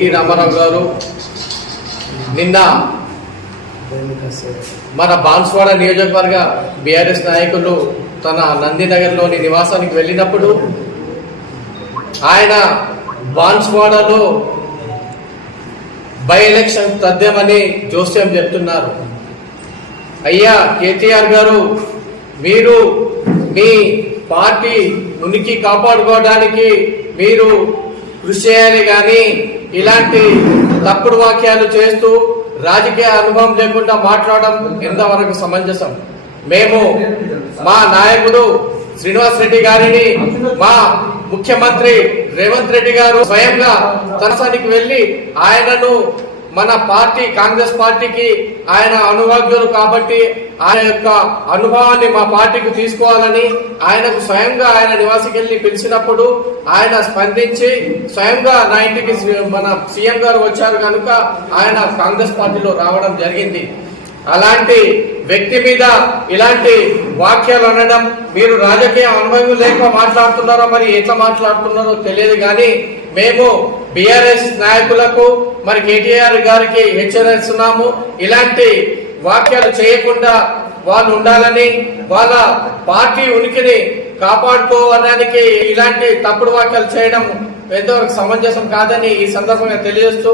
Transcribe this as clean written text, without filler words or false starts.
T Ramarao గారు నిన్న మన బాన్స్వాడ నియోజకవర్గ బీఆర్ఎస్ నాయకులు తన నందినగర్లోని నివాసానికి వెళ్ళినప్పుడు ఆయన బాన్స్వాడలో బై ఎలక్షన్ తథ్యమని జోస్యం చెప్తున్నారు. అయ్యా కేటీఆర్ గారు, మీరు మీ పార్టీ ఉనికి కాపాడుకోవడానికి మీరు కృషి చేయాలి, కానీ ఇలాంటి తప్పుడు వాక్యాలు చేస్తూ రాజకీయ అనుభవం లేకుండా మాట్లాడడం ఎంతవరకు సమంజసం? మేము మా నాయకుడు శ్రీనివాస్ రెడ్డి గారిని మా ముఖ్యమంత్రి రేవంత్ రెడ్డి గారు స్వయంగా తనసానికి వెళ్లి ఆయనను మన పార్టీ కాంగ్రెస్ పార్టీకి ఆయన అనుభవజ్ఞులు కాబట్టి ఆయన యొక్క అనుభవాన్ని మా పార్టీకి తీసుకోవాలని ఆయనకు స్వయంగా ఆయన నివాసికి వెళ్ళి పిలిచినప్పుడు ఆయన స్పందించి స్వయంగా నా ఇంటికి మన సీఎం గారు వచ్చారు కనుక ఆయన కాంగ్రెస్ పార్టీలో రావడం జరిగింది. అలాంటి వ్యక్తి మీద ఇలాంటి వాక్యాలు అనడం, మీరు రాజకీయ అనుభవం లేక మాట్లాడుతున్నారో మరి ఎట్లా మాట్లాడుతున్నారో తెలియదు, కానీ మేము బీఆర్ఎస్ నాయకులకు మరి కేటీఆర్ గారికి హెచ్చరిస్తున్నాము. ఇలాంటి వాక్యాలు చేయకుండా వాళ్ళు ఉండాలని, వాళ్ళ పార్టీ ఉనికిని కాపాడుకోవడానికి ఇలాంటి తప్పుడు వాక్యాలు చేయడం ఎంతవరకు సమంజసం కాదని ఈ సందర్భంగా తెలియజేస్తూ